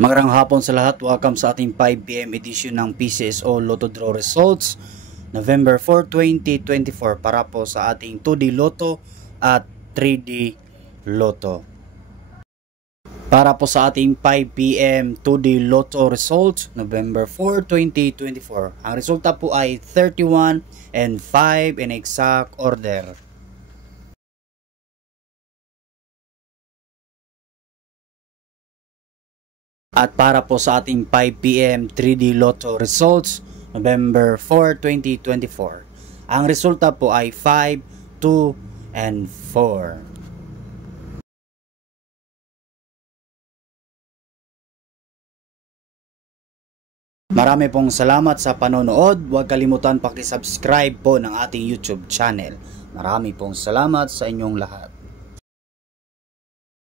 Magandang hapon sa lahat. Welcome sa ating 5 PM edition ng PCSO Lotto Draw Results November 4, 2024 para po sa ating 2D Lotto at 3D Lotto. Para po sa ating 5 PM 2D Lotto Results November 4, 2024. Ang resulta po ay 31 and 5 in exact order. At para po sa ating 5 PM 3D Lotto Results November 4, 2024. Ang resulta po ay 5, 2, and 4. Marami pong salamat sa panonood. Huwag kalimutan paki-subscribe po ng ating YouTube channel. Marami pong salamat sa inyong lahat.